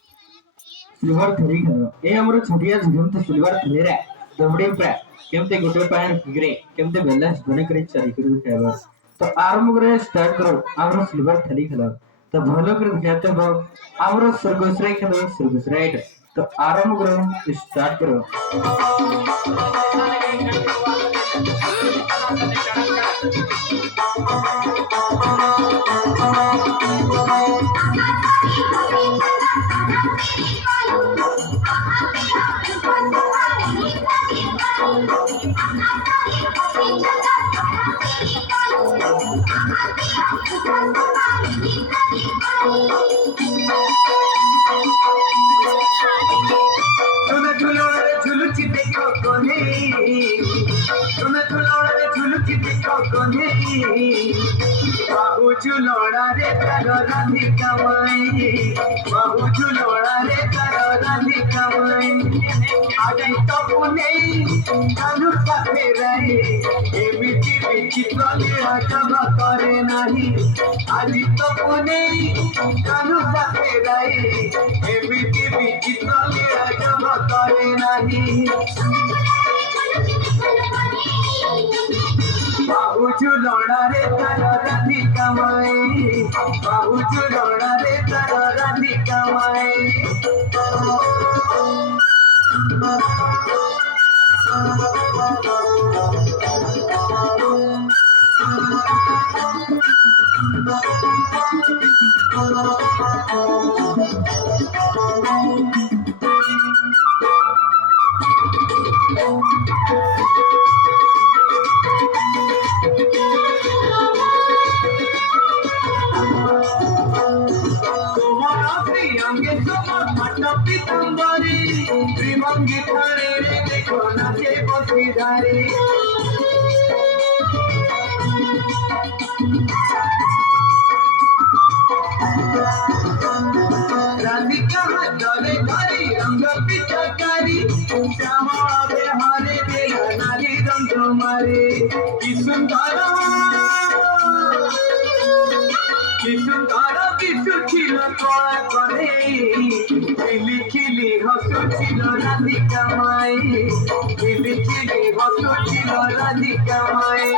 silver three खेल ए हमर छोटिया झिगम त सिल्वर थ्री रे दबडे प्रा केमते गोटे पायन हिगरे केमते बैलेंस बने करे चरी कर खेल तो आरंभ करे स्टार्ट करो हमर सिल्वर थ्री खेल तो भलो कर खेलते हो हमर सरगोसरे खेल सरगोसरे तो आरंभ करो स्टार्ट करो बाबू झुलोड़ा रे करो राधिका माई बाबू झुलोड़ा रे करो राधिका माई आज तो पुने कानू पाथे रही एमिति बिची तले अजब करे नहीं आज तो पुने कानू पाथे रही एमिति बिची तले अजब करे नहीं बाबू झुलोड़ा रे करो राधिका माई बाबू झुलोड़ा रे करो राधिका माई राधिका हाथरे धरी रंग पिचकारी श्यामा हरे बेला नारी रंग मारे कि सुंदर बिसुखिल कला करे खिली खिली हसुचिल राधिका माई खिली खिली हसुचिल राधिका माई